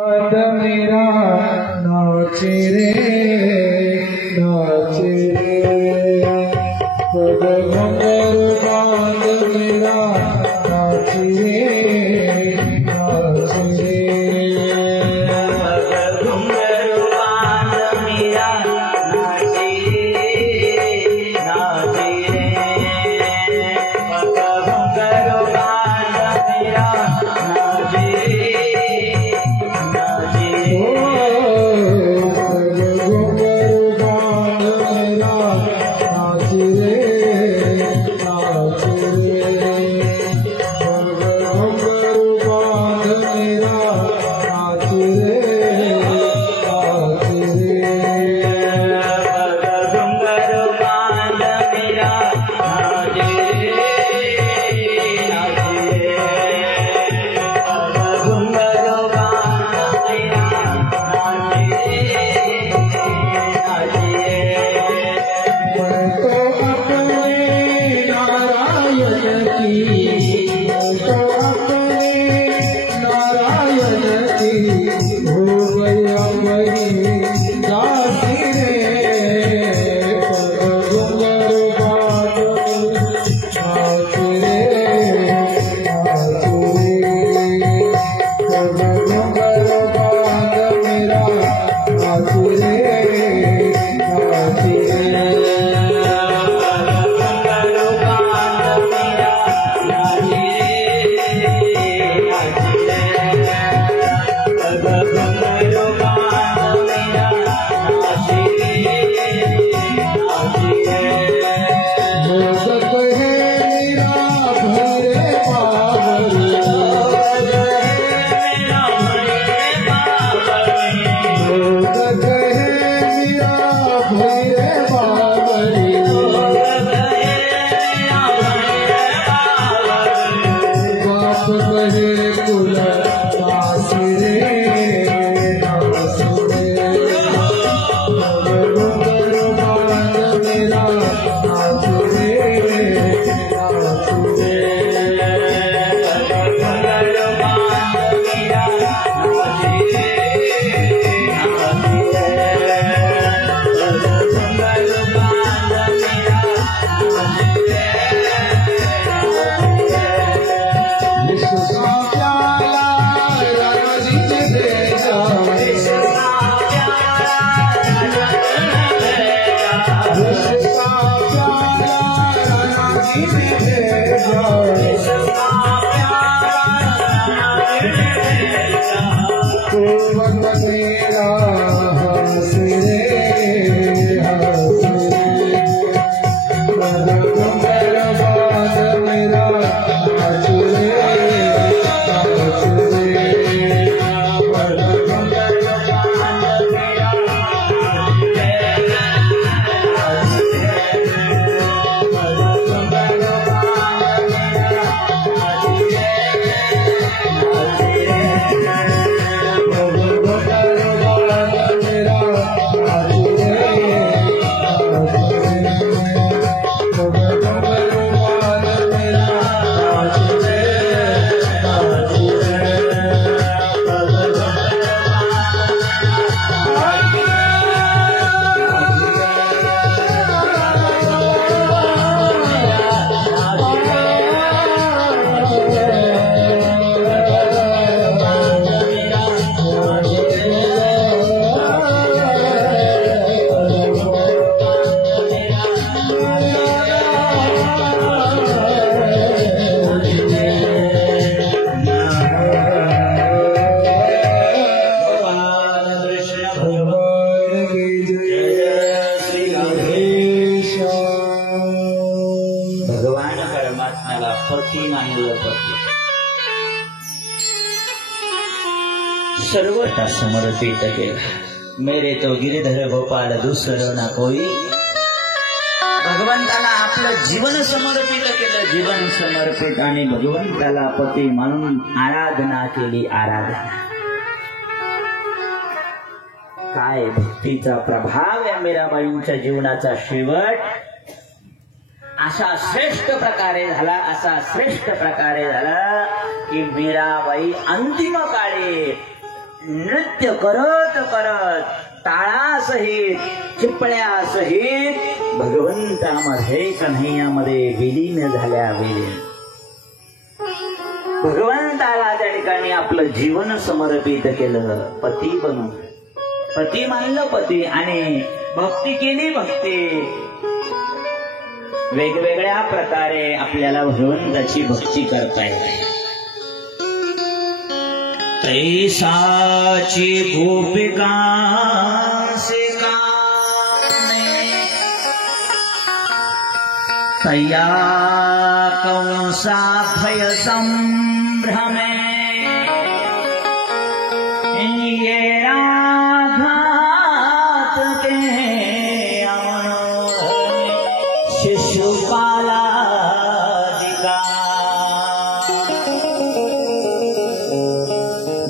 मेरा नाचे रे नाचे रे पग घुंघरू बांध मेरा नाचे रे नाचे रे पग घुंघरू बांध मेरा नाचे रे नाचे रे पग घुंघरू बांध मेरा नाचे सर्वथा समर्पित केला मेरे तो गिरिधर गोपाल दुसरं ना कोई. भगवंताला आपलं जीवन समर्पित केलं, जीवन समर्पित आणि भगवंताला पती म्हणून आराधना केली. आराधना काय भक्तीचा प्रभाव या मीराबाईंच्या जीवनाचा शेवट असा श्रेष्ठ प्रकारे झाला, असा श्रेष्ठ प्रकारे झाला की मीराबाई अंतिम काळी नृत्य करत करत टाळासहित चिपळ्यासहित भगवंतामध्ये कन्हैयामध्ये विलीन झाल्या. भगवंताला त्या ठिकाणी आपलं जीवन समर्पित केलं. पती बनून पती मानलं पती आणि भक्ती केली. भक्ती वेगवेगळ्या प्रकारे आपल्याला भगवंताची भक्ती करता येते. तैसाची गोपिका से तया कंसा भय संभ्रमे ये राघात के शिशुपालादिका.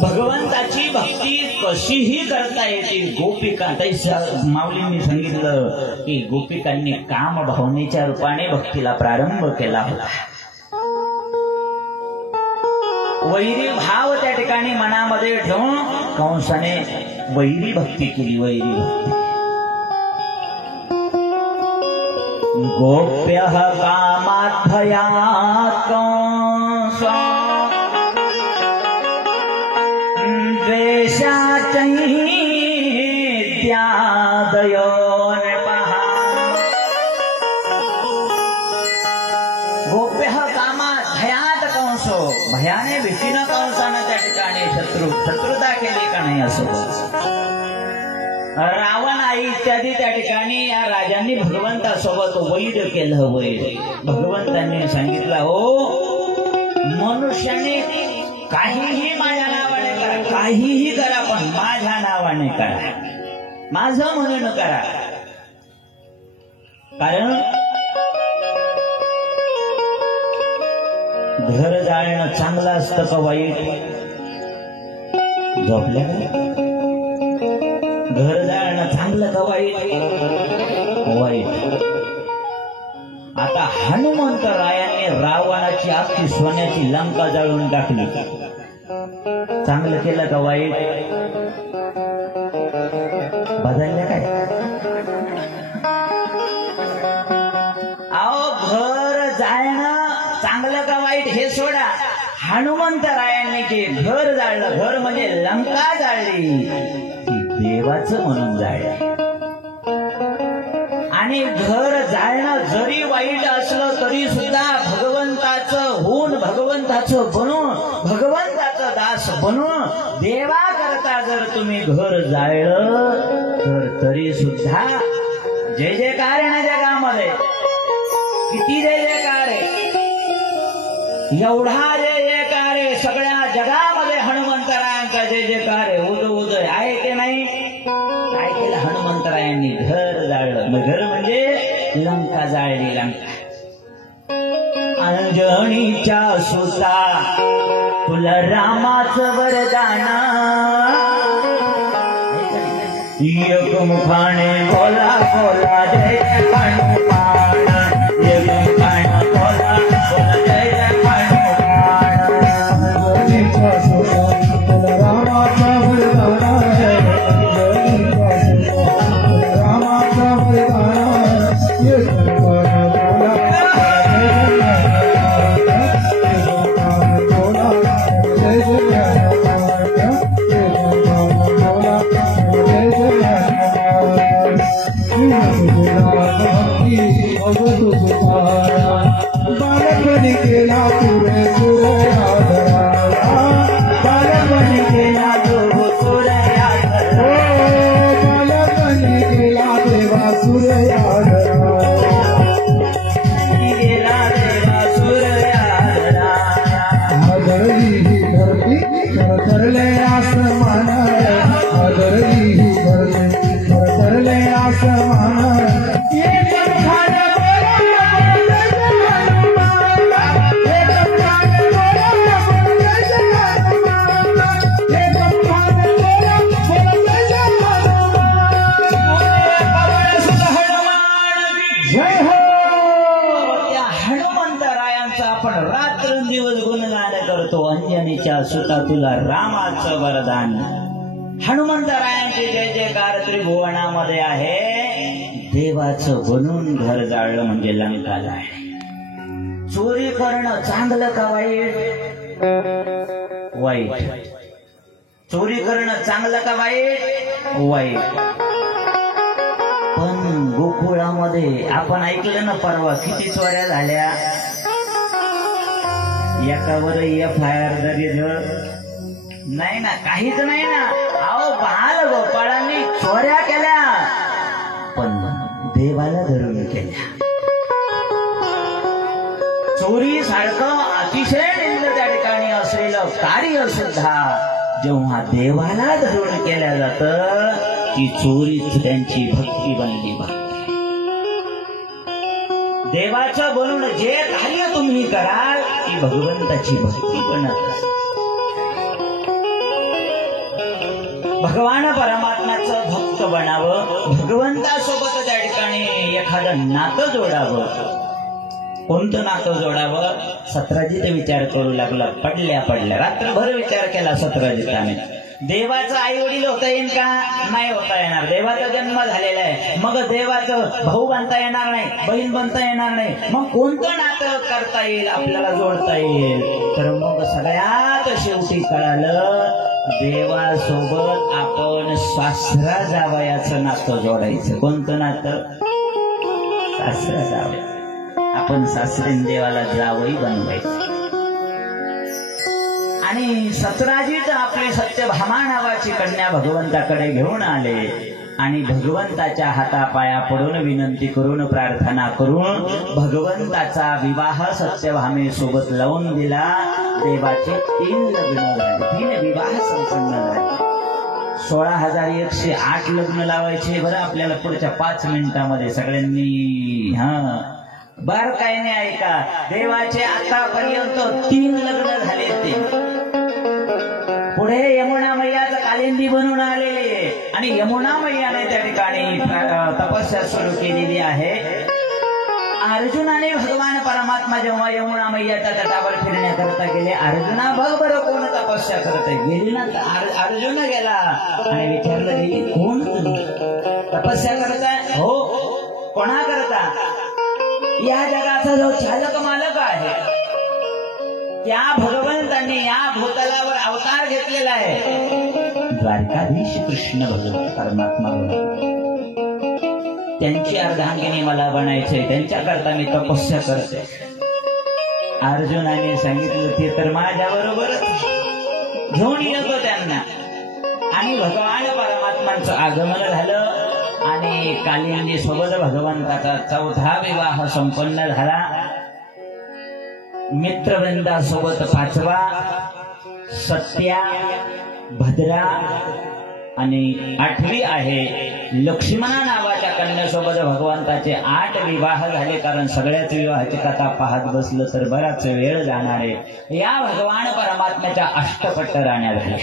भगवंताची भक्ती कशीही करता येते. गोपिका तैसा माऊलींनी सांगितलं की गोपिकांनी काम भावनेच्या रूपाने भक्तीला प्रारंभ केला होता. वैरी भाव त्या ठिकाणी मनामध्ये ठेवून कंसाने वैरी भक्ती केली. वैरी भक्ती. गोप्य कामात भयात कंस द्वेषाचैत्यादयो नृपः. गोप्य कामात भयात कंसो. भयाने भीतीनं कंसानं त्या ठिकाणी शत्रुता केली का नाही असं. रावण आई इत्यादी त्या ठिकाणी या राजांनी भगवंतासोबत वैर केलं. वैर भगवंतांनी सांगितलं हो मनुष्याने काहीही माझ्या नावाने करा, काहीही करा पण माझ्या नावाने करा, माझं म्हणून करा. कारण घर जाळणं चांगलं असतं का वाईट? झोपल्या का? घर जाळणं चांगलं का वाईट? वाईट. आता हनुमंतरायांनी रावणाची अख्खी सोन्याची लंका जाळून टाकली. चांगलं केलं का वाईट? बदललं काय? अहो घर जाळणं चांगलं का वाईट हे सोडा. हनुमंतरायांनी जे घर जाळलं, घर म्हणजे लंका जाळली, देवाचं म्हणून जाळलं. आणि घर जाळणं जरी वाईट असलं तरी सुद्धा भगवंताचं होऊन, भगवंताचं बनून, भगवंताचं दास बनून देवा करता जर तुम्ही घर जाळलं तर तरी सुद्धा जय जयकार आहे ना जगामध्ये. किती जय जयकार आहे. एवढा जय जयकार आहे सगळ्या जगामध्ये. हनुमंतरायांचा जय जयकार आहे. उदय आहे की नाही? काय केलं हनुमंतरायांनी? घर जाळलं. घर म्हणजे लंका जाळली. लंका. अंजनीच्या सुता तुला रामाचं वरदान. एकमुखाने बोला बोला जय हनुमान. एकमुखाने बोला बोला जय हनुमान. अंजनीच्या सुता तुला रामाचं वरदान. बालपणी केला तुरे सुरयाधरा. बालपणी केला बालपणी केला देवा सुरयाधरा. आदरली ही धरती तरले आसमान. आदरली ही धरती तरले आसमान. अंजनीच्या सुता तुला रामाचं वरदान. हनुमंतरायांची जय जयकार त्रिभुवनामध्ये आहे. देवाचं बनून घर जाळलं म्हणजे लंका जाळली. चोरी करणं चांगलं का वाईट? वाईट. चोरी करणं चांगलं का वाईट? वाईट. पण गोकुळामध्ये आपण ऐकलं ना परवा किती चोऱ्या झाल्या. एकावर FIR जरी नाही ना, काहीच नाही ना. अहो बाल गोपाळांनी चोऱ्या केल्या पण देवाला धरून केल्या. चोरी सारखं अतिशय निंद त्या ठिकाणी असलेलं कार्य सुद्धा जेव्हा देवाला धरून केल्या जातं ती चोरीच त्यांची भक्ती बनली. देवाचं बनून जे कार्य तुम्ही कराल ती भगवंताची भक्ती बनत. भगवान परमात्म्याचं भक्त बनावं, भगवंतासोबत त्या ठिकाणी एखादं नातं जोडावं. कोणतं नातं जोडावं? सत्राजित विचार करू लागला. पडल्या रात्रभर विचार केला सत्राजिताने. देवाचं आई वडील होता येईल का? नाही होता येणार. देवाचा जन्म झालेला आहे. मग देवाचं भाऊ बनता येणार नाही, बहीण बनता येणार नाही. मग कोणतं नातं करता येईल, आपल्याला जोडता येईल? तर मग सगळ्यात शेवटी कळालं देवासोबत आपण सासरा जावयाचं नातं जोडायचं. कोणतं नातं? सासरा जावया. आपण सासरीन देवाला जावई बनवायचं. आणि सत्राजित आपली सत्यभामा नावाची कन्या भगवंताकडे घेऊन आले आणि भगवंताच्या हातापाया पडून विनंती करून प्रार्थना करून भगवंताचा विवाह सत्यभामेसोबत लावून दिला. देवाचे 3 लग्न झाले, 3 विवाह संपन्न झाले. 16,108 लग्न लावायचे. बरं आपल्याला पुढच्या 5 मिनिटांमध्ये सगळ्यांनी बर काय नाही ऐका. देवाचे आतापर्यंत 3 लग्न झाले. ते पुढे यमुना मैयाचं कालिंदी बनून आले आणि यमुना मैयाने त्या ठिकाणी तपस्या सुरू केलेली आहे. अर्जुनाने भगवान परमात्मा जेव्हा यमुना मैयाच्या तटावर फिरण्याकरता गेले, अर्जुना बघ बरं कोण तपस्या करते. गेली ना अर्जुन गेला आणि विचारलं गेली कोण तपस्या करताय? हो. कोणा करता? या जगाचा जो चालक मालक आहे त्या भगवंतांनी या भूतलावर अवतार घेतलेला आहे. द्वारकाधीश कृष्ण भगवंत परमात्मा त्यांची अर्धांगिनी मला बनायचे, त्यांच्याकरता मी तपस्या करते. अर्जुनाने सांगितलं ते तर माझ्या बरोबरच घेऊन येतो त्यांना. आणि भगवान परमात्मांचं आगमन झालं आणि कालिंदी सोबत भगवंताचा 4था विवाह संपन्न झाला. मित्रवृंदासोबत 5वा, सत्या, भद्रा आणि 8वी आहे. लक्ष्मणा नावाच्या कन्यासोबत भगवंताचे 8 विवाह झाले. कारण सगळ्याच विवाहाची कथा पाहत बसलं तर बराच वेळ जाणार आहे. या भगवान परमात्म्याच्या 8 राण्या झाल्या.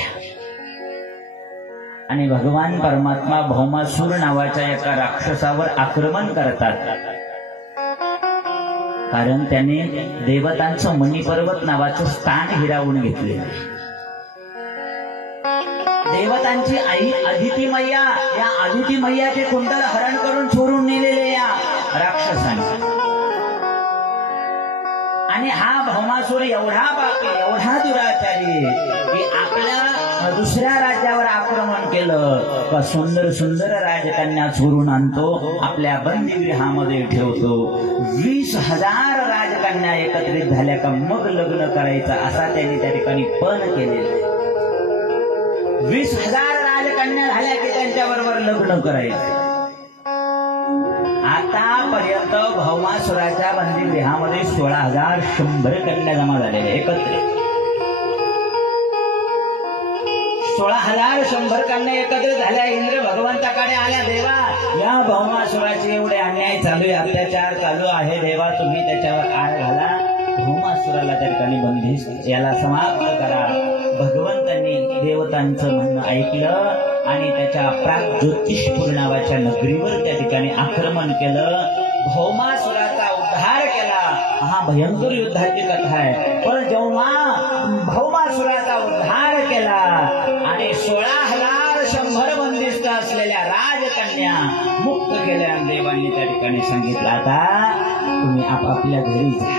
आणि भगवान परमात्मा भौमासूर नावाच्या एका राक्षसावर आक्रमण करतात. कारण त्याने देवतांचं मणिपर्वत नावाचं स्थान हिरावून घेतले. देवतांची आई अदिती मैया, या अदिती मैयाचे कुंडल हरण करून चोरून नेलेले या राक्षसाने. आणि हा भौमासूर एवढा पापी, एवढा दुराचारी की आपल्या दुसऱ्या राज्यावर आक्रमण केलं का सुंदर सुंदर राजकन्या चोरून आणतो, आपल्या बंदीगृहामध्ये ठेवतो. 20,000 राजकन्या एकत्रित झाल्या का मग लग्न करायचं असा त्यांनी त्या ठिकाणी पण केलेलं. 20,000 राजकन्या झाल्या की त्यांच्याबरोबर लग्न करायचं. आतापर्यंत भौमासुराच्या बंदीगृहामध्ये 16,100 कन्या जमा झालेल्या एकत्रित. 16,100 कन्या एकत्रित झाल्या. इंद्र भगवंताकडे आल्या, देवा या भौमासुराचे एवढे अन्याय चालू आहे, अत्याचार चालू आहे, देवा तुम्ही त्याच्यावर आळ घाला, भौमासुराला त्या ठिकाणी बंदिस्त याला समाप्त करा. भगवंतांनी देवतांचं म्हणणं ऐकलं आणि त्याच्या प्राग्ज्योतिषपूर नावाच्या नगरीवर त्या ठिकाणी आक्रमण केलं. भौमासुराचा उद्धार केला. हा भयंकर युद्धाची कथा आहे. पण जेव्हा भौमासुराचा उद्धार केला आणि 16,100 कन्या मुक्त केल्या. देवांनी त्या ठिकाणी सांगितलं आता तुम्ही आपापल्या घरी जा.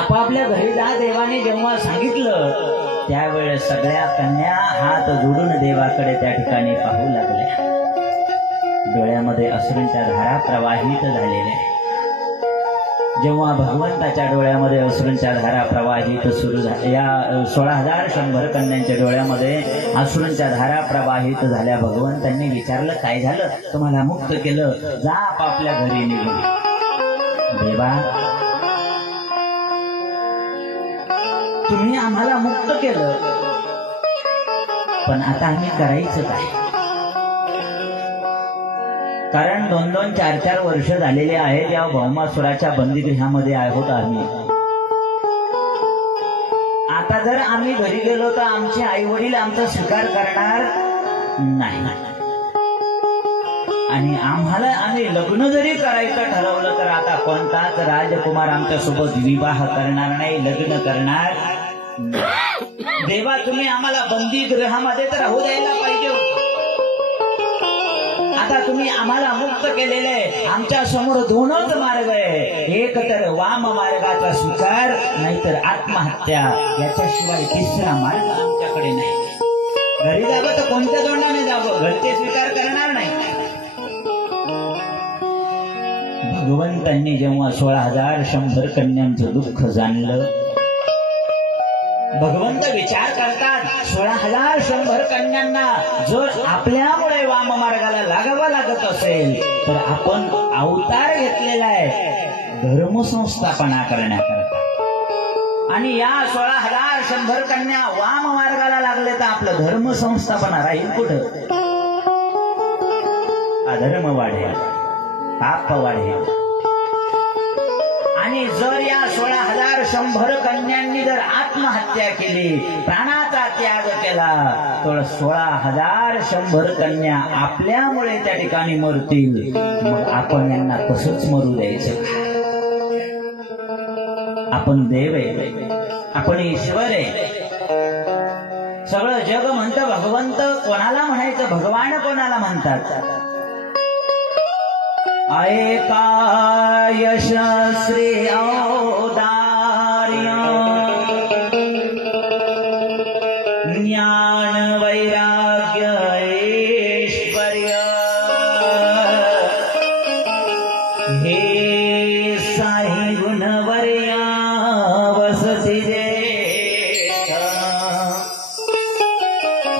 आपापल्या घरी जा. देवाने जेव्हा सांगितलं त्यावेळेस सगळ्या कन्या हात जोडून देवाकडे त्या ठिकाणी पाहू लागल्या. डोळ्यामध्ये अश्रूंच्या धारा प्रवाहित झालेल्या. जेव्हा भगवंताच्या डोळ्यामध्ये अश्रूंच्या धारा प्रवाहित सुरू झाल्या, या 16,100 कन्यांच्या डोळ्यामध्ये अश्रूंच्या धारा प्रवाहित झाल्या. भगवंतांनी विचारलं काय झालं, तुम्हाला मुक्त केलं, जा आपापल्या घरी निघून. देवा तुम्ही आम्हाला मुक्त केलं, पण आता आम्ही करायचं काय? कारण 2-2, 4-4 वर्ष झालेले आहेत या भौमासुराच्या बंदीगृहामध्ये आहोत आम्ही. आता जर आम्ही घरी गेलो तर आमचे आई वडील आमचा स्वीकार करणार नाही, आणि आम्ही लग्न जरी करायचं ठरवलं तर आता कोणताच राजकुमार आमच्या सोबत विवाह करणार नाही, लग्न करणार नाही. देवा तुम्ही आम्हाला बंदीगृहामध्ये तर राहू द्यायला पाहिजे. आता तुम्ही आम्हाला मुक्त केलेले, आमच्या समोर 2च मार्ग आहे. एक तर वाम मार्गाचा स्वीकार, नाहीतर आत्महत्या. याच्याशिवाय तिसरा मार्ग आमच्याकडे नाही. घरी जावं तर कोणत्या तोंडाने जावं, घरचे स्वीकार करणार नाही. भगवंतांनी जेव्हा 16,100 कन्यांचं दुःख जाणलं, भगवंत विचार करतात 16,100 कन्यांना जर आपल्यामुळे वाम मार्गाला लागावा लागत असेल तर आपण अवतार घेतलेला आहे धर्मसंस्थापना करण्याकरता. आणि या 16,100 कन्या वाम मार्गाला लागले तर आपलं धर्मसंस्थापना राहील कुठं? अधर्म वाढेल, पाप वाढेल. आणि जर या 16,100 कन्यांनी जर आत्महत्या केली, प्राणाचा त्याग केला, तर 16,100 कन्या आपल्यामुळे त्या ठिकाणी मरतील. मग आपण यांना तसंच मरू द्यायचं? आपण देव आहे, आपण ईश्वर आहे. सगळं जग म्हणतं भगवंत कोणाला म्हणायचं, भगवान कोणाला म्हणतात? ऐका यशस्वी औदार्य ज्ञान वैराग्य ऐश्वर्य हे साई गुणवर्या वसती रे.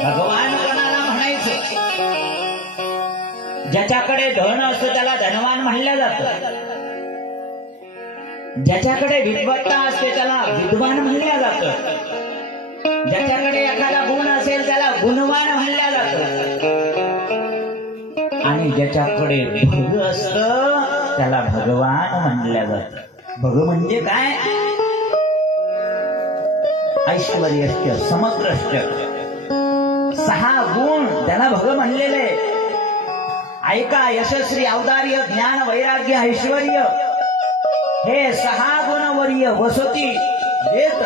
भगवान कोणाला म्हणायचं? ज्याच्याकडे धन असतं त्याला धनवान म्हणलं जातं, ज्याच्याकडे विद्वत्ता असते त्याला विद्वान म्हणलं जातं, ज्याच्याकडे एखादा गुण असेल त्याला गुणवान म्हणलं जातं, आणि ज्याच्याकडे भग असतं त्याला भगवान म्हणलं जातं. भग म्हणजे काय? ऐश्वर्य समग्रष्ट 6 गुण त्याला भग म्हणलेले. ऐका यशस्वी औदार्य ज्ञान वैराग्य ऐश्वर्य हे 6 गुणवर्य वसती देत,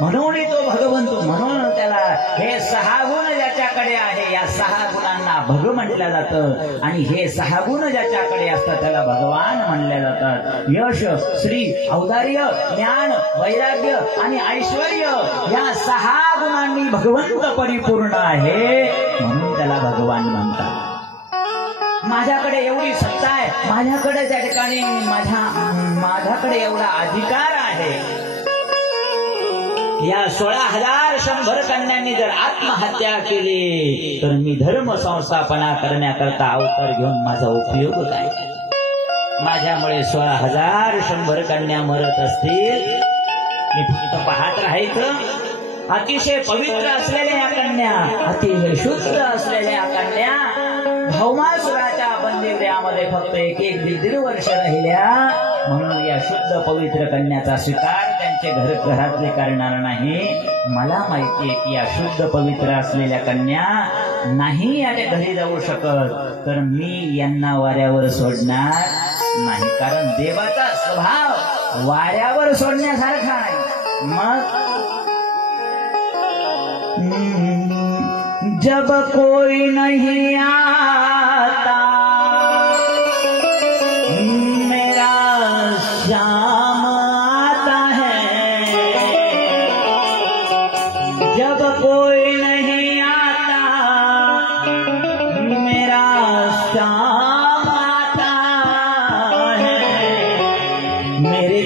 म्हणून तो भगवंत. म्हणून त्याला हे 6 गुण ज्याच्याकडे आहे या 6 गुणांना भग म्हटलं जातं. आणि हे 6 गुण ज्याच्याकडे असतात त्याला भगवान म्हणले जातात. यश, श्री, औदार्य, ज्ञान, वैराग्य आणि ऐश्वर्य या 6 गुणांनी भगवंत परिपूर्ण आहे, म्हणून त्याला भगवान म्हणतात. माझ्याकडे एवढी सत्ता आहे, माझ्याकडे त्या ठिकाणी माझ्याकडे एवढा अधिकार आहे. या 16,100 कन्यांनी जर आत्महत्या केली तर मी धर्म संस्थापना करण्याकरता अवतार घेऊन माझा उपयोग काय? माझ्यामुळे 16,100 कन्या मरत असतील, मी फक्त पाहत राहायचं? अतिशय पवित्र असलेल्या या कन्या, अतिशय शुद्ध असलेल्या कन्या भौमासुराच्या बंदीगृहामध्ये फक्त 1-1-1.5 वर्ष राहिल्या. म्हणून या शुद्ध पवित्र कन्याचा स्वीकार त्यांचे घरातले करणार नाही. मला माहिती आहे की या शुद्ध पवित्र असलेल्या कन्या नाही याच्या घरी जाऊ शकत, तर मी यांना वाऱ्यावर सोडणार नाही. कारण देवाचा स्वभाव वाऱ्यावर सोडण्यासारखा आहे. मग जब कोई नहीं आता मेरा श्याम आता है, जब कोई नहीं आता मेरा श्याम आता है। मेरे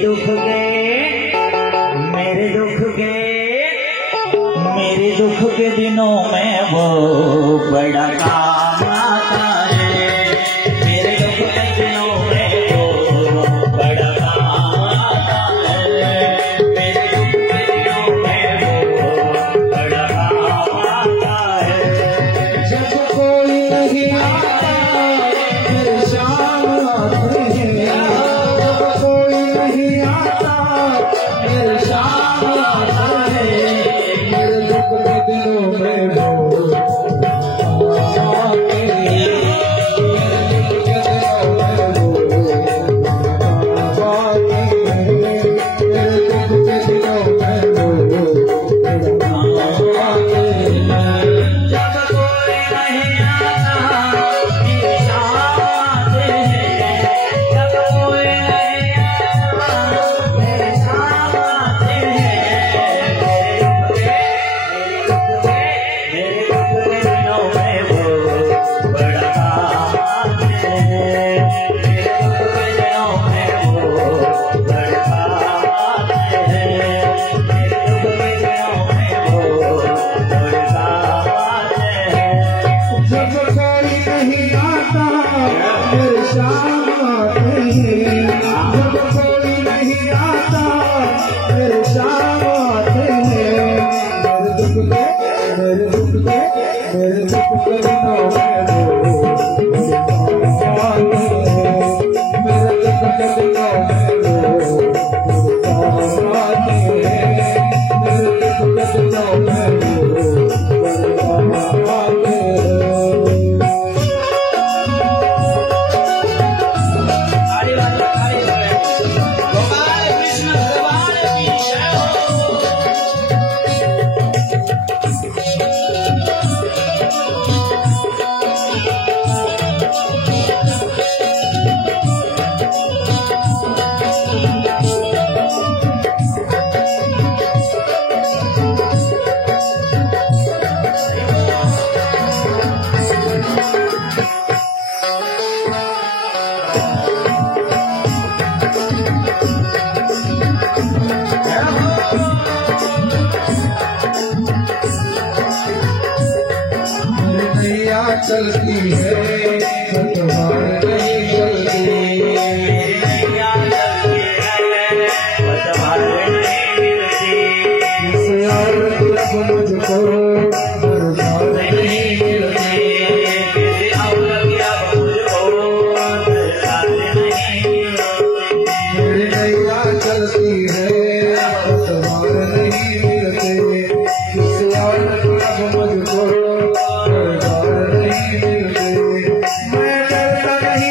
दुख के दिनों में वो बड़ा काम आता है। मेरे दुख के दिनों में वो बड़ा काम आता है। मेरे दुख के दिनों में वो बड़ा काम आता है। जब कोई नहीं आता मेरे श्याम आते हैं, जब कोई नहीं आता मेरे श्याम आता है। मेरे दुख के दिनों में वो आते हैं, मेरे दुख के दिनों में वो आते हैं। मेरे दुख के दिनों में वो आते हैं। जब कोई नहीं आता मेरे श्याम आते हैं, जब कोई नहीं आता मेरे श्याम आते हैं। मेरे दुख के दिनों में वो बड़ा काम आते हैं। मेरे दुख के दिनों में वो बड़ा काम आते हैं। मेरे दुख के दिनों में वो बड़ा काम आते हैं। जब कोई नहीं आता मेरे श्याम आते हैं, जब कोई नहीं आता मेरे श्याम आते हैं। मेरे दुख के दिनों में वो आते हैं। मेरे दुख के दिनों में वो आते हैं। मेरे दुख के दिनों में वो आते हैं। गोपाल कृष्ण भगवान की जय हो। मेरी नैया चलती है पतवार नहीं चलती। मेरी नैया चलती है पतवार नहीं मिलती। किसी और तरफ मुझको दरबार नहीं मिलती। किसी और की अब मुझको दरबार नहीं मिलती। मेरी नैया चलती है पतवार नहीं मिलती। किसी और तरफ मुझको दरबार नहीं मिलती। मैं डरता नहीं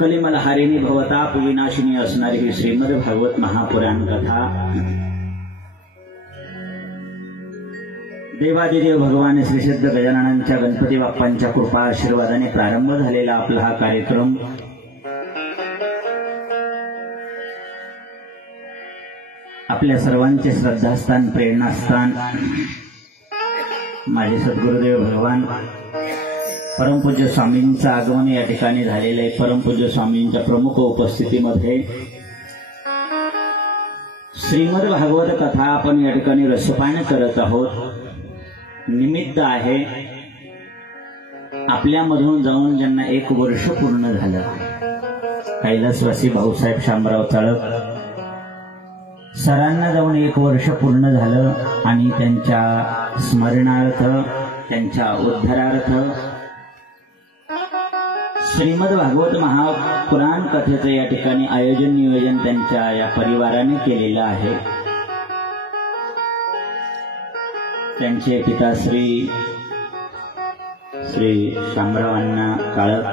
कलिमलहारिणी भवताप विनाशिनी असणारी ही श्रीमद भागवत महापुराण कथा देवादिदेव भगवान श्री सिद्ध गजाननांच्या गणपती बाप्पांच्या कृपा आशीर्वादाने प्रारंभ झालेला आपला हा कार्यक्रम आपल्या सर्वांचे श्रद्धास्थान, प्रेरणास्थान माझे सद्गुरुदेव भगवान परमपूज्य स्वामींचं आगमन या ठिकाणी झालेलं आहे. परमपूज्य स्वामींच्या प्रमुख उपस्थितीमध्ये श्रीमद भागवत कथा आपण या ठिकाणी रसपान करत आहोत. निमित्त आहे आपल्यामधून जाऊन ज्यांना 1 वर्ष पूर्ण झालं, कैलासवासी भाऊसाहेब शामराव चाळक सरांना जाऊन 1 वर्ष पूर्ण झालं आणि त्यांच्या स्मरणार्थ, त्यांच्या उद्धारार्थ श्रीमद भागवत महापुराण कथेचं या ठिकाणी आयोजन नियोजन त्यांच्या या परिवाराने केलेलं आहे. त्यांचे पिताश्री श्री शामराव अण्णा काळक,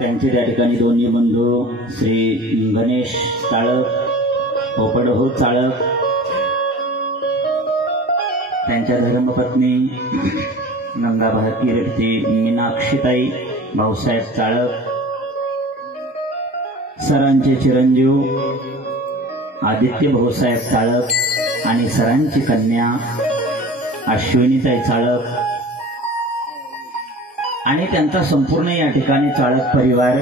त्यांचे त्या ठिकाणी दोन्ही बंधू श्री गणेश चाळक, पोपडभाऊ चाळक, त्यांच्या धर्मपत्नी गंगाभारती मीनाक्षीताई भाऊसाहेब चाळक, सरांचे चिरंजीव आदित्य भाऊसाहेब चाळक आणि सरांची कन्या अश्विनीताई चाळक आणि त्यांचा संपूर्ण या ठिकाणी चाळक परिवार.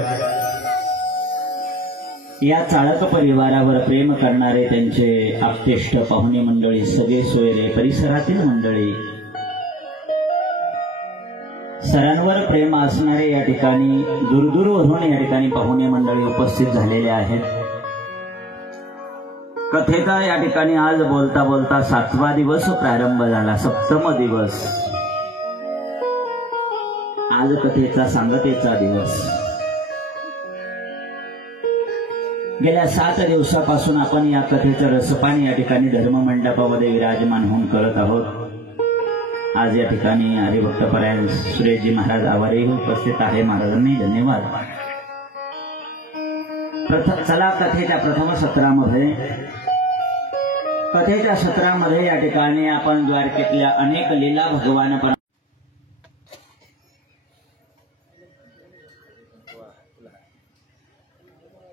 या चाळक परिवारावर प्रेम करणारे त्यांचे आप्तेष्ट, पाहुणे मंडळी, सगळे सोयरे, परिसरातील मंडळी, सरांवर प्रेम असणारे या ठिकाणी दूरदूरवरून या ठिकाणी पाहुणे मंडळी उपस्थित झालेले आहेत. कथेचा या ठिकाणी आज बोलता बोलता 7वा दिवस प्रारंभ झाला, 7म दिवस. आज कथेचा सांगतेचा दिवस. गेल्या 7 दिवसापासून आपण या कथेचं रसपान या ठिकाणी धर्ममंडपामध्ये विराजमान होऊन करत आहोत. आज या ठिकाणी हरिभक्तपरायण सुरेशजी महाराज आवारे उपस्थित आहे. महाराजांनी धन्यवाद. चला कथेच्या प्रथम सत्रामध्ये या ठिकाणी आपण द्वारकेतल्या अनेक लीला भगवान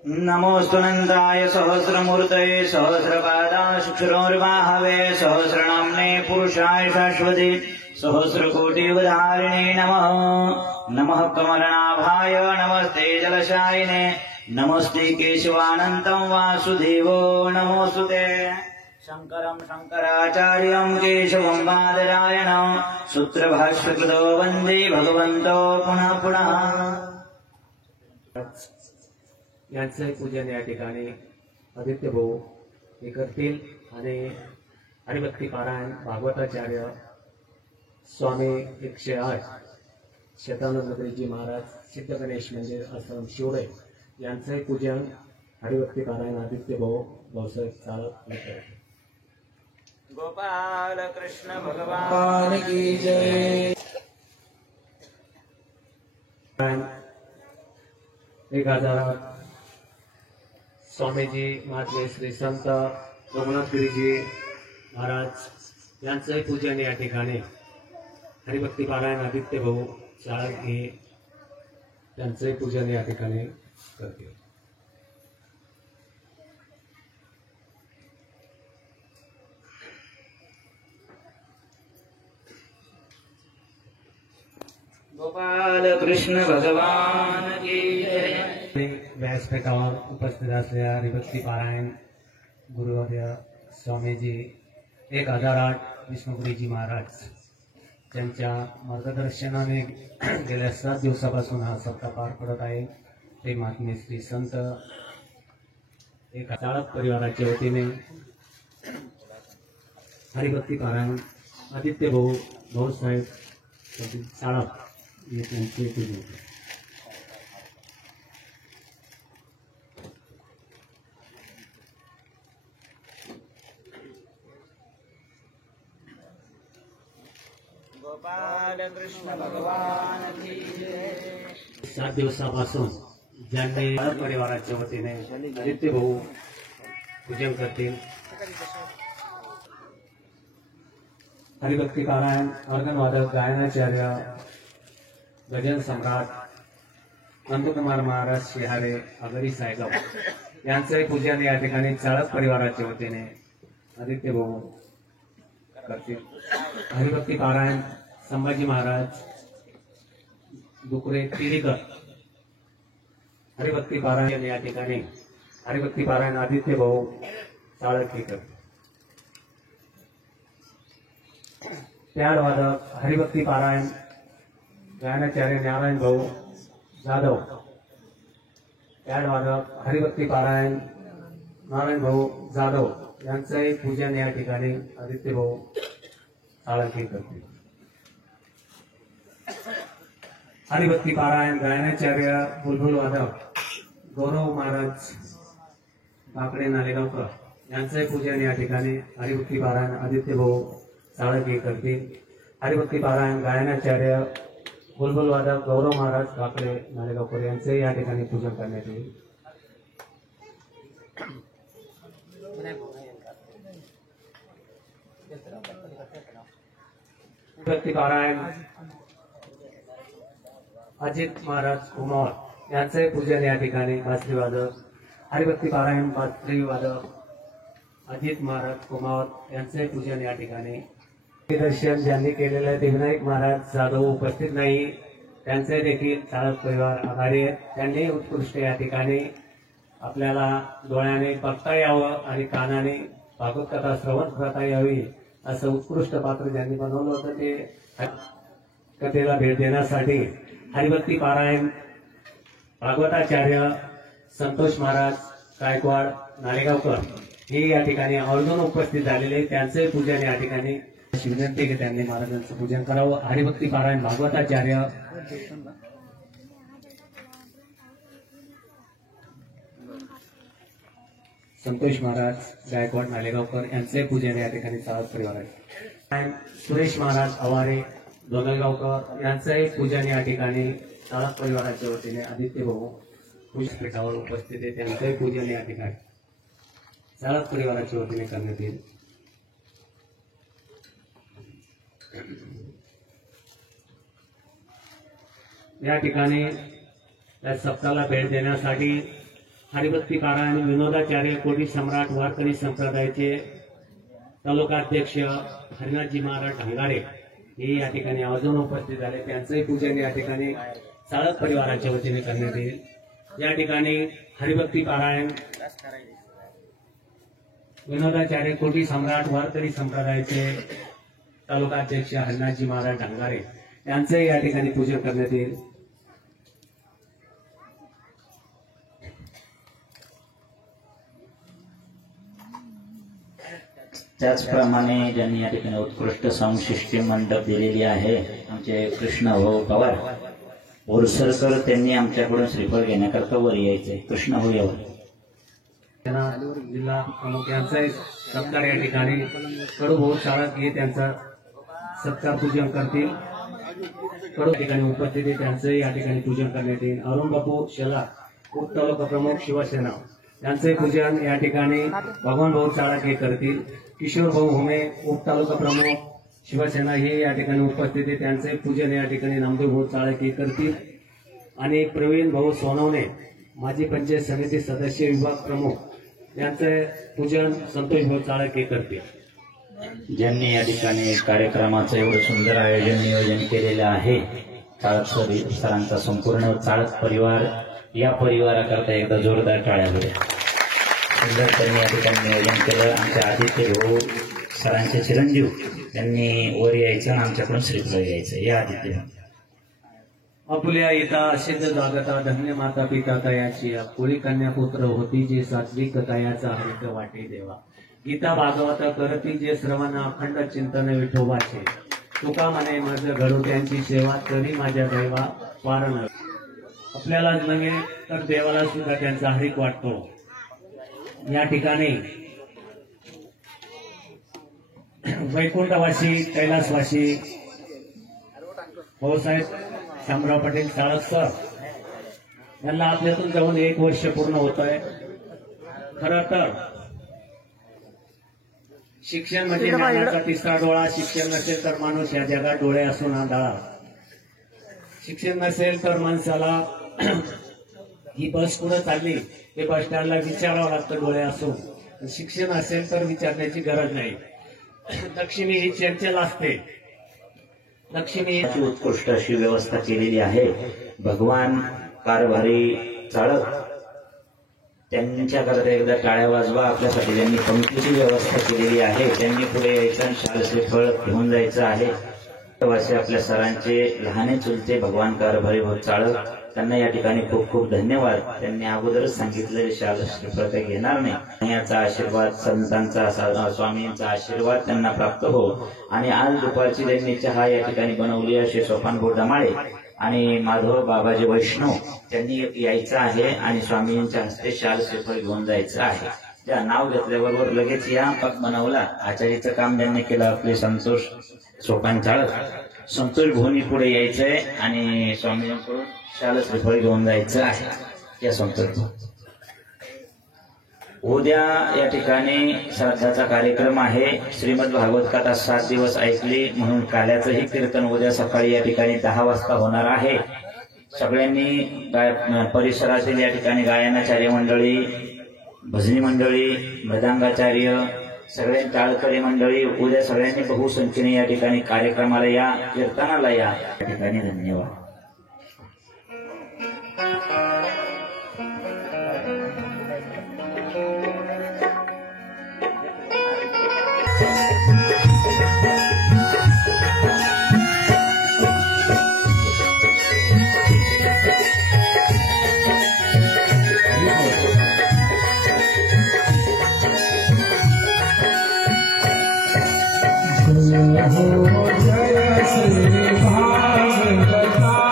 नमोस्तुनंदाय सहस्रमूर्तये सहस्रपादाय शुक्रोर्वाहवे सहस्रनाम्ने पुरुषाय शाश्वते सहस्रकोटिवधारिणे नमः. नमः कमलनाभाय नमस्ते जलशायिने नमस्ते केशवानन्तं वासुदेवो नमोऽस्तुते. शङ्करं शङ्कराचार्यं केशवं बादरायणं सूत्रभाष्यकृतो वन्दे भगवन्तो पुनः पुनः. यांचे पूजन या ठिकाणी आदित्य भाऊ हे करतील आणि हरिभक्ती पारायण भागवताचार्य स्वामी 108 शतानंदजी महाराज सिद्ध गणेश मंदिर आश्रम शिवडे यांचे पूजन हरिभक्ती पारायण आदित्य भाऊ भाऊसाहेब चाळक करतील. गोपाल कृष्ण भगवान की जय. 1000 स्वामीजी महात्मे श्री संत रघुनाथगिरीजी महाराज यांचे पूजन या ठिकाणी हरिभक्ती पारायण आदित्य भाऊ चाळक हे त्यांचे पूजन या ठिकाणी करतील. गोपाल कृष्ण भगवान की जय. व्यासपीठावर उपस्थित असलेल्या हरिभक्ती पारायण गुरुवर्य स्वामीजी 1008 विष्णुपुरीजी महाराज त्यांच्या मार्गदर्शनाने गेल्या 7 दिवसापासून हा सप्ताह पार पडत आहे. ते महात्मे श्री संत चाळक परिवाराच्या वतीने हरिभक्ती पारायण आदित्य भाऊ भाऊसाहेब चाळक हे त्यांचे पूजन. गोपाल कृष्ण भगवान की जय. 7 दिवसापासून ज्यांनी परिवाराच्या वतीने आदित्य भाऊ पूजन करतील. हरिभक्ती पारायण, ऑर्गन वादक, गायनाचार्य, गजन सम्राट नंदकुमार महाराज शिहारे आगरी सायगाव यांचंही पूजन या ठिकाणी चाळक परिवाराच्या वतीने आदित्य भाऊ करतील. हरिभक्ती पारायण संभाजी महाराज दुकरे तिरीकर हरिभक्ती पारायण या ठिकाणी हरिभक्ती पारायण आदित्य भाऊ चाळक हे करतील. प्याड वादक हरिभक्ती पारायण गायनाचार्य नारायण भाऊ जाधव. प्याड वादक हरिभक्ती पारायण नारायण भाऊ जाधव यांचंही पूजन या ठिकाणी आदित्य भाऊ साळंकी करतील. हरिभक्ती पारायण गायनाचार्य बुलबुल वादक गौरव महाराज काकडे नालेगावकर यांचंही पूजन या ठिकाणी हरिभक्ती पारायण आदित्य भाऊ साळंकी करतील. हरिभक्ती पारायण गायनाचार्य बुलबुल वादक गौरव महाराज काकडे नालेगावकर यांचे या ठिकाणी पूजन करण्यात येईल. हरिभक्ती पारायण अजित महाराज कुमार यांचे पूजन या ठिकाणी बासरी वादक हरिभक्ती पारायण बासरी वादक अजित महाराज कुमार यांचे पूजन या ठिकाणी. दर्शन ज्यांनी केलेलं ते विनायक महाराज जाधव उपस्थित नाही त्यांचे देखील चाळक परिवार आभारी आहेत. त्यांनी उत्कृष्ट या ठिकाणी आपल्याला डोळ्याने बघता यावं आणि कानाने भागवत कथा श्रवण करता यावी असं उत्कृष्ट पात्र ज्यांनी बनवलं होतं ते कथेला भेट देण्यासाठी हरिभक्ती पारायण भागवताचार्य संतोष महाराज गायकवाड नालेगावकर हे या ठिकाणी आवर्जून उपस्थित झालेले त्यांचे पूजन या ठिकाणी विनंती की त्यांनी महाराजांचं पूजन करावं. हरिभक्ती पारायण भागवताचार्य संतोष महाराज गायकवाड नालेगावकर यांचे पूजन या ठिकाणी चाळक परिवार आहे. सुरेश महाराज आवारे दोनगावकर यांचंही पूजन या ठिकाणी चाळक परिवाराच्या वतीने आदित्य भाऊ पूजपीठावर उपस्थित आहे त्यांचंही पूजन या ठिकाणी चाळक परिवाराच्या वतीने करण्यात येईल. या ठिकाणी या सप्ताहाला भेट देण्यासाठी हरिभक्ती पारायण विनोदाचार्य कोटी सम्राट वारकरी संप्रदायाचे तालुकाध्यक्ष हरिनाथजी महाराज ढंगारे हे या ठिकाणी आवर्जून उपस्थित झाले. त्यांचंही पूजन या ठिकाणी चाळक परिवाराच्या वतीने करण्यात येईल. या ठिकाणी हरिभक्ती पारायण विनोदाचार्य कोटी सम्राट वारकरी संप्रदायाचे तालुकाध्यक्ष हरिनाथजी महाराज ढंगारे यांचंही या ठिकाणी पूजन करण्यात येईल. त्याचप्रमाणे ज्यांनी या ठिकाणी उत्कृष्ट साऊंड सिस्टीम मंडप दिलेली आहे आमचे कृष्ण भाऊ पवार बोरसरकर त्यांनी आमच्याकडून श्रीफळ घेण्याकरता वर यायचे. कृष्ण भाऊ यावर जिल्हा प्रमुख यांचाही सत्कार या ठिकाणी कडूभाऊ चाळक हे त्यांचा सत्कार पूजन करतील. कडू ठिकाणी उपस्थित आहे त्यांचंही या ठिकाणी पूजन करण्यात येईल. अरुण बापू शेला उपतालुका प्रमुख शिवसेना यांचंही पूजन या ठिकाणी भगवान भाऊ चाळक हे करतील. किशोर भाऊ हुमे उपतालुका प्रमुख शिवसेना हे या ठिकाणी उपस्थित आहे त्यांचंही पूजन या ठिकाणी नामदेव भाऊ चाळक हे करतील. आणि प्रवीण भाऊ सोनवणे माजी पंचायत समिती सदस्य विभाग प्रमुख यांचे पूजन संतोष भाऊ चाळक हे करतील. ज्यांनी या ठिकाणी कार्यक्रमाचं एवढं सुंदर आयोजन नियोजन केलेलं आहे चाळक सरांचा संपूर्ण चाळक परिवार या परिवाराकरता एकदा जोरदार टाळ्या होत्या. सुंदर त्यांनी या ठिकाणी नियोजन केलं. आमचे आदित्य भाऊ सरांचे चिरंजीव त्यांनी वर यायचं आणि आमच्याकडून श्रीफळ यायचं. या आदित्य अपुल्या येता सिद्ध जागता धन्य माता पिता तयाची पुरी कन्या पुत्र होती जे सात्विक तयाचा हरित वाटे देवा. गीता भागवत करती जे श्रवण अखंड चिंतन विठोबाचे तुका म्हणे माझं घडोत्यांची सेवा तरी माझ्या दैवा वारण. आपल्यालाच नव्हे तर देवाला सुद्धा त्यांचा हरिक वाटतो. या ठिकाणी वैकुंठवासी कैलासवासी भाऊसाहेब शामराव पटेल चाळक सर यांना आपल्यातून जाऊन 1 वर्ष पूर्ण होत आहे. खरं तर शिक्षण म्हणजे ज्ञानाचा तिसरा डोळा. शिक्षण नसेल तर माणूस या जगात डोळे असून आंधळा. शिक्षण नसेल तर माणसाला ही बस कुठं चालली ते बस स्टँडला विचारावं लागतं डोळे असून. शिक्षण असेल तर विचारण्याची गरज नाही. दक्षिणी ही चंचल असते. दक्षिणी उत्कृष्ट अशी व्यवस्था केलेली आहे. भगवान कारभारी चालक त्यांच्याकरता एकदा टाळ्या वाजवा. आपल्यासाठी त्यांनी पंक्तीची व्यवस्था केलेली आहे. त्यांनी पुढे यायचं, शाल श्रीफळ घेऊन जायचं आहे. असे आपल्या सरांचे लहाने चुलते भगवान कारभारी व चाळक, त्यांना या ठिकाणी खूप खूप धन्यवाद. त्यांनी अगोदरच सांगितलं शाल श्रीफळ काही घेणार नाही. याचा आशीर्वाद, संतांचा, स्वामींचा आशीर्वाद त्यांना प्राप्त हो. आणि आज दुपारची त्यांनी चहा या ठिकाणी बनवली असे सोपान दमाळे आणि माधव बाबाजी वैष्णव त्यांनी यायचं आहे आणि स्वामींच्या हस्ते शाल श्रीफळ घेऊन जायचं आहे. त्या नाव घेतल्याबरोबर लगेच या पग बनवला. आचार्याचं काम ज्यांनी केलं आपले संतोष सोपान चालक, संतोष भोनी पुढे यायचंय आणि स्वामींकडून शाल श्रीफळ घेऊन जायचं आहे. या संतोष उद्या या ठिकाणी श्राद्धाचा कार्यक्रम आहे. श्रीमद भागवत कथा 7 दिवस ऐकली म्हणून काल्याचंही कीर्तन उद्या सकाळी या ठिकाणी 10 वाजता होणार आहे. सगळ्यांनी परिसरातील या ठिकाणी गायनाचार्य मंडळी, भजनी मंडळी, मृदांगाचार्य, सगळे टाळकरी मंडळी उद्या सगळ्यांनी बहुसंख्येने या ठिकाणी कार्यक्रमाला या, कीर्तनाला या ठिकाणी. धन्यवाद. जय श्री भागवता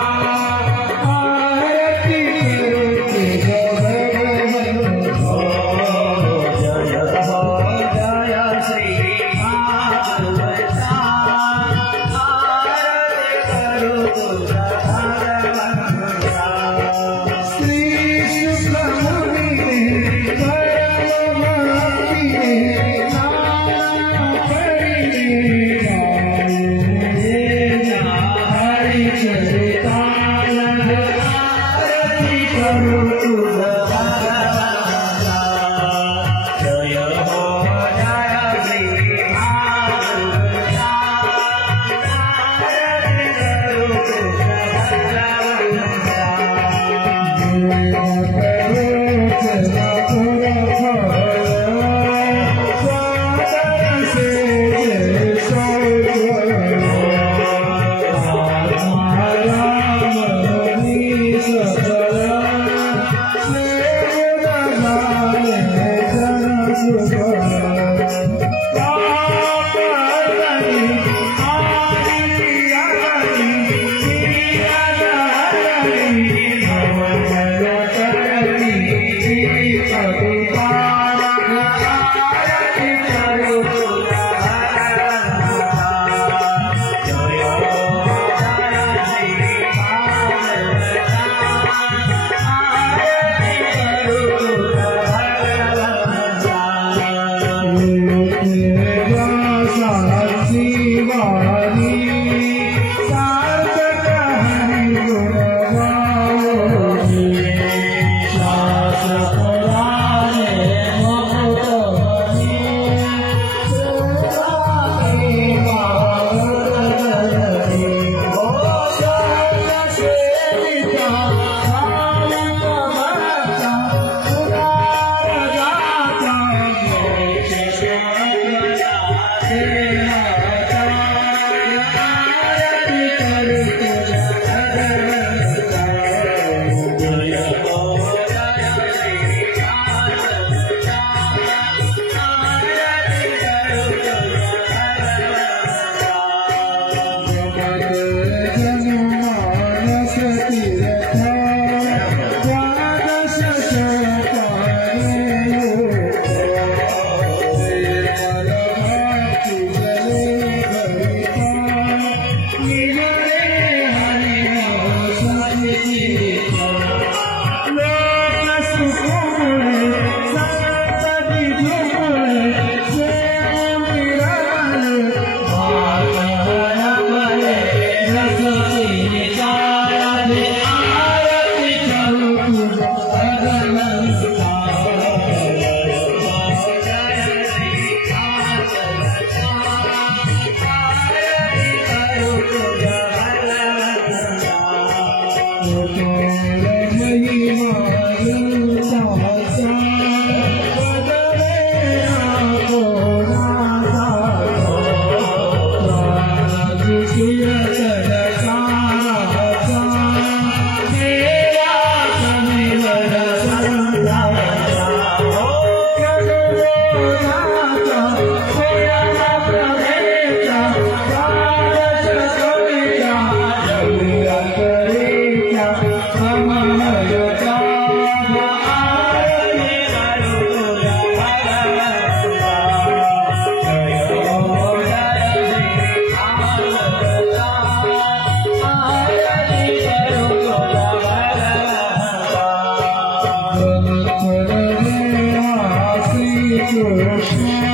Krishna